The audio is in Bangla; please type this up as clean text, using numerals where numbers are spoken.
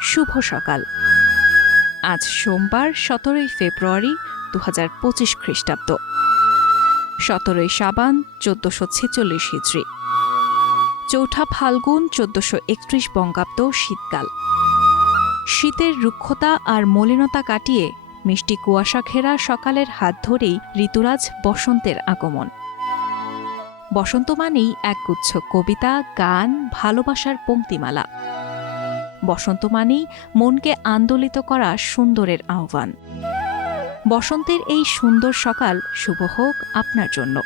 শুভ সকাল। আজ সোমবার ১৭ ফেব্রুয়ারি ২০২৫ খ্রিস্টাব্দ, ১৭ শাবান ১৪৪৬ হিজরি, চৌঠা ফাল্গুন ১৪৩১ বঙ্গাব্দ। শীতকাল। শীতের রুক্ষতা আর মলিনতা কাটিয়ে মিষ্টি কুয়াশা ঘেরা সকালের হাত ধরেই ঋতুরাজ বসন্তের আগমন। বসন্ত মানেই একগুচ্ছ কবিতা, গান, ভালোবাসার পংক্তিমালা। বসন্ত মানেই মনকে আন্দোলিত করা সুন্দরের আহ্বান। বসন্তের এই সুন্দর সকাল শুভ হোক আপনার জন্য।